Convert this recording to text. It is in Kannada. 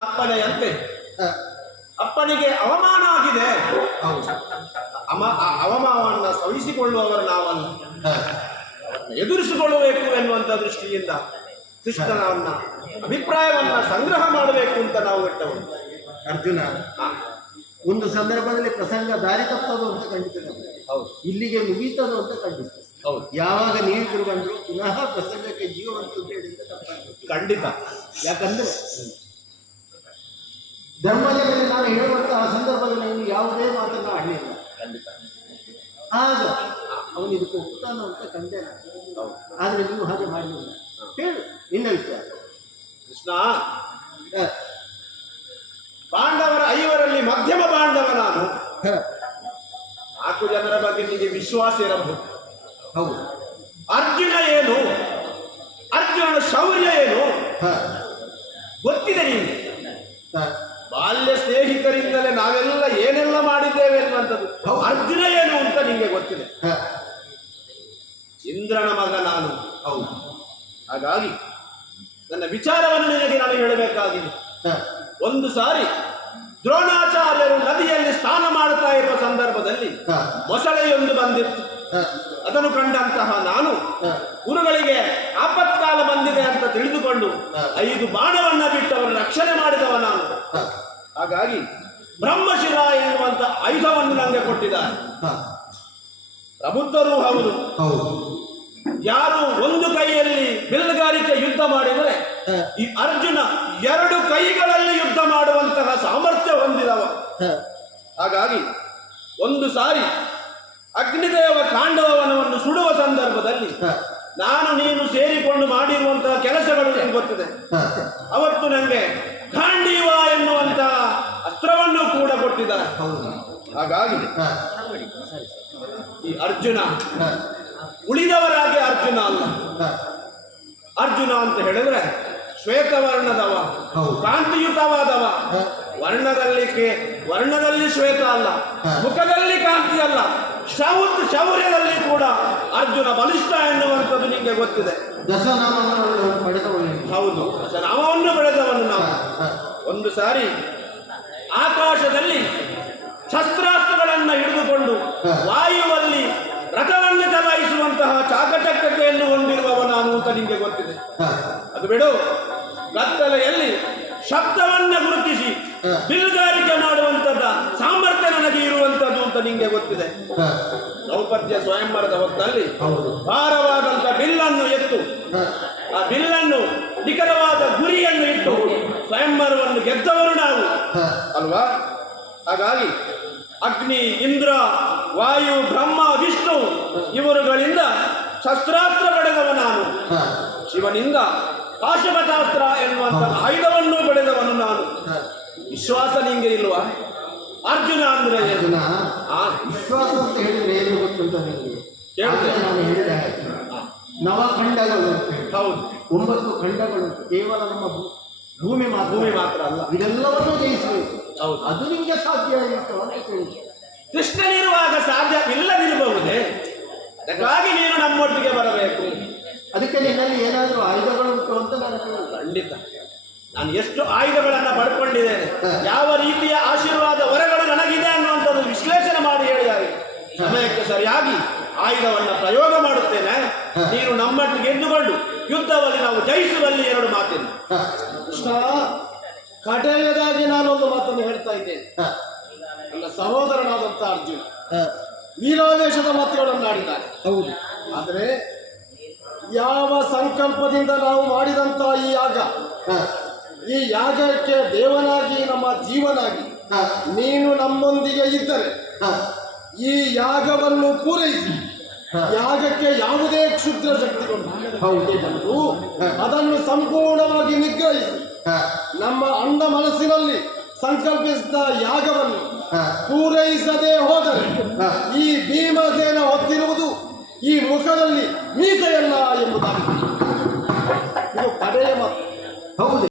ಅಪ್ಪನೆಯಂತೆ ಅಪ್ಪನಿಗೆ ಅವಮಾನ ಆಗಿದೆ. ಅವಮಾನವನ್ನ ಸಹಿಸಿಕೊಳ್ಳುವವರು ನಾವಲ್ಲ, ಎದುರಿಸಿಕೊಳ್ಳಬೇಕು ಎನ್ನುವಂತ ದೃಷ್ಟಿಯಿಂದ ಕೃಷ್ಣನವನ್ನ ಅಭಿಪ್ರಾಯವನ್ನ ಸಂಗ್ರಹ ಮಾಡಬೇಕು ಅಂತ ನಾವು ಇಟ್ಟವರು. ಅರ್ಜುನ ಒಂದು ಸಂದರ್ಭದಲ್ಲಿ ಪ್ರಸಂಗ ದಾರಿ ತಪ್ಪದು ಅಂತ ಖಂಡಿತ, ಹೌದು, ಇಲ್ಲಿಗೆ ಮುಗೀತದು ಅಂತ ಖಂಡಿತ. ಹೌದು, ಯಾವಾಗ ನೀರು ಬಂದ್ರು ಪುನಃ ಪ್ರಸಂಗಕ್ಕೆ ಜೀವವಂತ ಹೇಳಿದ್ರೆ ತಪ್ಪಾಗುತ್ತೆ ಖಂಡಿತ. ಯಾಕಂದ್ರೆ ಧರ್ಮದಲ್ಲಿ ನಾನು ಹೇಳುವಂತಹ ಸಂದರ್ಭದಲ್ಲಿ ಅವನು ಯಾವುದೇ ಮಾತನ್ನ ಆಡಲಿಲ್ಲ. ಖಂಡಿತ ಆಗ ಅವನು ಇದಕ್ಕೆ ಒಪ್ಪುತ್ತಾನೋ ಅಂತ ಕಂಡೆ. ಆದ್ರೆ ನೀವು ಹಾಗೆ ಮಾಡಲಿಲ್ಲ. ಹೇಳು ನಿನ್ನ ವಿಚಾರ. ಕೃಷ್ಣ, ಪಾಂಡವರ 5ರಲ್ಲಿ ಮಧ್ಯಮ ಪಾಂಡವ ನಾನು. 4 ಜನರ ಬಗ್ಗೆ ನಿಮಗೆ ವಿಶ್ವಾಸ ಇರಬಹುದು. ಹೌದು. ಅರ್ಜುನ ಏನು, ಅರ್ಜುನನ ಶೌರ್ಯ ಏನು ಗೊತ್ತಿದೆ ನಿಮಗೆ. ಬಾಲ್ಯ ಸ್ನೇಹಿತರಿಂದಲೇ ನಾವೆಲ್ಲ ಏನೆಲ್ಲ ಮಾಡಿದ್ದೇವೆ ಎನ್ನುವಂಥದ್ದು. ಅರ್ಜುನ ಏನು ಅಂತ ನಿಮಗೆ ಗೊತ್ತಿದೆ. ಇಂದ್ರನ ಮಗ ನಾನು. ಹೌದು. ಹಾಗಾಗಿ ನನ್ನ ವಿಚಾರವನ್ನು ನಿನಗೆ ನಾನು ಹೇಳಬೇಕಾಗಿದೆ. ಒಂದು ಸಾರಿ ದ್ರೋಣಾಚಾರ್ಯರು ನದಿಯಲ್ಲಿ ಸ್ನಾನ ಮಾಡುತ್ತಾ ಇರುವ ಸಂದರ್ಭದಲ್ಲಿ ಮೊಸಳೆಯೊಂದು ಬಂದಿತ್ತು. ಅದನ್ನು ಕಂಡಂತಹ ನಾನು ಗುರುಗಳಿಗೆ ಆಪತ್ಕಾಲ ಬಂದಿದೆ ಅಂತ ತಿಳಿದುಕೊಂಡು 5 ಬಾಣವನ್ನ ಬಿಟ್ಟು ಅವರ ರಕ್ಷಣೆ ಮಾಡಿದವ ನಾನು. ಹಾಗಾಗಿ ಬ್ರಹ್ಮಶಿರ ಎನ್ನುವಂತ ಆಯುಧವನ್ನು ನನಗೆ ಕೊಟ್ಟಿದ್ದಾರೆ. ಪ್ರಬುದ್ಧರು ಹೌದು. ಯಾರು ಒಂದು ಕೈಯಲ್ಲಿ ಬಿಲ್ಲುಗಾರಿಕೆ ಯುದ್ಧ ಮಾಡಿದರೆ ಈ ಅರ್ಜುನ 2 ಕೈಗಳಲ್ಲಿ ಯುದ್ಧ ಮಾಡುವಂತಹ ಸಾಮರ್ಥ್ಯ ಹೊಂದಿದವ. ಹಾಗಾಗಿ ಒಂದು ಸಾರಿ ಅಗ್ನಿದೇವ ಕಾಂಡವನವನ್ನು ಸುಡುವ ಸಂದರ್ಭದಲ್ಲಿ ನಾನು ನೀನು ಸೇರಿಕೊಂಡು ಮಾಡಿರುವಂತಹ ಕೆಲಸಗಳು ನನಗೆ ಗೊತ್ತಿದೆ. ಅವತ್ತು ನನಗೆ ಗಾಂಡೀವ ಎನ್ನುವಂತಹ ಅಸ್ತ್ರವನ್ನು ಕೂಡ ಕೊಟ್ಟಿದ್ದಾರೆ. ಹಾಗಾಗಿ ಈ ಅರ್ಜುನ ಉಳಿದವರಾಗಿ ಅರ್ಜುನ ಅಲ್ಲ. ಅರ್ಜುನ ಅಂತ ಹೇಳಿದ್ರೆ ಶ್ವೇತವರ್ಣದವ, ಕಾಂತಿಯುತವಾದವ. ವರ್ಣದಲ್ಲಿ ಶ್ವೇತ ಅಲ್ಲ, ಮುಖದಲ್ಲಿ ಕಾಂತಿ ಅಲ್ಲ, ಶೌರ್ಯದಲ್ಲಿ ಕೂಡ ಅರ್ಜುನ ಬಲಿಷ್ಠ ಎನ್ನುವಂಥದ್ದು ನಿಮಗೆ ಗೊತ್ತಿದೆ. ಹೌದು, ದಶನಾಮವನ್ನು ಬೆಳೆದವನು ನಾವು. ಒಂದು ಸಾರಿ ಆಕಾಶದಲ್ಲಿ ಶಸ್ತ್ರಾಸ್ತ್ರಗಳನ್ನು ಹಿಡಿದುಕೊಂಡು ವಾಯುವಲ್ಲಿ ರಥವನ್ನು ಚಲಾಯಿಸುವಂತಹ ಚಾಕಚಕ್ಯತೆಯನ್ನು ಹೊಂದಿರುವವ ನಾನು ಅಂತ ನಿಮಗೆ ಗೊತ್ತಿದೆ. ಅದು ಬಿಡು, ಕತ್ತಲೆಯಲ್ಲಿ ಶಬ್ದವನ್ನ ಗುರುತಿಸಿ ಬಿಲ್ಲುಗಾರಿಕೆ ಮಾಡುವಂತದ್ದ ಸಾಮರ್ಥ್ಯ ನನಗೆ ಇರುವಂತದ್ದು ಅಂತ ನಿಮಗೆ ಗೊತ್ತಿದೆ. ದ್ರೌಪದಿಯ ಸ್ವಯಂವರದ ಹೊತ್ತಲ್ಲಿ ಭಾರವಾದಂತ ಬಿಲ್ಲನ್ನು ಎತ್ತು, ಆ ಬಿಲ್ಲನ್ನು ನಿಖರವಾದ ಗುರಿಯನ್ನು ಇಟ್ಟು ಸ್ವಯಂವರವನ್ನು ಗೆದ್ದವರು ನಾವು ಅಲ್ವಾ. ಹಾಗಾಗಿ ಅಗ್ನಿ, ಇಂದ್ರ, ವಾಯು, ಬ್ರಹ್ಮ, ವಿಷ್ಣು ಇವರುಗಳಿಂದ ಶಸ್ತ್ರಾಸ್ತ್ರ ಪಡೆದವ ನಾನು. ಶಿವನಿಂದ ಪಾಶುಪತಾಸ್ತ್ರ ಎನ್ನುವಂತ ಆಯುಧವನ್ನು ಪಡೆದವನು ನಾನು. ವಿಶ್ವಾಸ ನಿಂಗೆ ಇಲ್ವಾ? ಅರ್ಜುನ ಅಂದ್ರೆ ವಿಶ್ವಾಸ ಅಂತ ಹೇಳಿದ್ರೆ ಏನು ಗೊತ್ತುಂಟ ನಿಮಗೆ? ನಾನು ಹೇಳಿದ ನವಖಂಡಗಳು. ಹೌದು, 9 ಖಂಡಗಳು. ಕೇವಲ ನಮ್ಮ ಭೂಮಿ ಮಾತ್ರ ಅಲ್ಲ, ಇದೆಲ್ಲವನ್ನೂ ಜಯಿಸಬೇಕು. ಹೌದು, ಅದು ನಿಮಗೆ ಸಾಧ್ಯ ಆಗಿತ್ತು ಅಂತ ಹೇಳಿ. ಕೃಷ್ಣನಿರುವಾಗ ಸಾಧ್ಯವಿಲ್ಲದಿರಬಹುದೇ? ಅದಕ್ಕಾಗಿ ನೀನು ನಮ್ಮೊಟ್ಟಿಗೆ ಬರಬೇಕು. ಅದಕ್ಕೆ ನಿನ್ನಲ್ಲಿ ಏನಾದರೂ ಆಯುಧಗಳುಂಟು ಅಂತ ನಾನು ಖಂಡಿತ. ನಾನು ಎಷ್ಟು ಆಯುಧಗಳನ್ನು ಪಡ್ಕೊಂಡಿದ್ದೇನೆ, ಯಾವ ರೀತಿಯ ಆಶೀರ್ವಾದ ವರಗಳು ನನಗಿದೆ ಅನ್ನುವಂಥದ್ದು ವಿಶ್ಲೇಷಣೆ ಮಾಡಿ ಹೇಳಿದ್ದಾರೆ. ಸಮಯಕ್ಕೆ ಸರಿಯಾಗಿ ಆಯುಧವನ್ನು ಪ್ರಯೋಗ ಮಾಡುತ್ತೇನೆ. ನೀನು ನಮ್ಮೊಟ್ಟಿಗೆ ಎದ್ದುಕೊಂಡು ಯುದ್ಧದಲ್ಲಿ ನಾವು ಜಯಿಸುವಲ್ಲಿ 2 ಮಾತಿಲ್ಲ. ಕೃಷ್ಣ, ಕಡೆಯದಾಗಿ ನಾನೊಂದು ಮಾತನ್ನು ಹೇಳ್ತಾ ಇದ್ದೇನೆ. ನನ್ನ ಸಹೋದರನಾದಂಥ ಅರ್ಜುನ ವೀರಾವೇಶದ ಮಾತುಗಳನ್ನು ಆಡಿದ್ದಾರೆ. ಹೌದು, ಆದರೆ ಯಾವ ಸಂಕಲ್ಪದಿಂದ ನಾವು ಮಾಡಿದಂಥ ಈ ಯಾಗಕ್ಕೆ ದೇವನಾಗಿ ನಮ್ಮ ಜೀವನಾಗಿ ನೀನು ನಮ್ಮೊಂದಿಗೆ ಇದ್ದರೆ ಈ ಯಾಗವನ್ನು ಪೂರೈಸಿ ಯಾಗಕ್ಕೆ ಯಾವುದೇ ಕ್ಷುದ್ರ ಶಕ್ತಿಗಳು ಅದನ್ನು ಸಂಪೂರ್ಣವಾಗಿ ನಿಗ್ರಹಿಸಿ ನಮ್ಮ ಅಂಡ ಮನಸ್ಸಿನಲ್ಲಿ ಸಂಕಲ್ಪಿಸಿದ ಯಾಗವನ್ನು ಪೂರೈಸದೆ ಹೋದರೆ ಈ ಭೀಮಸೇನ ಹೊತ್ತಿರುವುದು ಈ ಮುಖದಲ್ಲಿ ಮೀಸೆಯಲ್ಲ ಎಂಬುದಾಗಿ ಇದು ಕಡೆಯ ಮಾತು. ಹೌದು.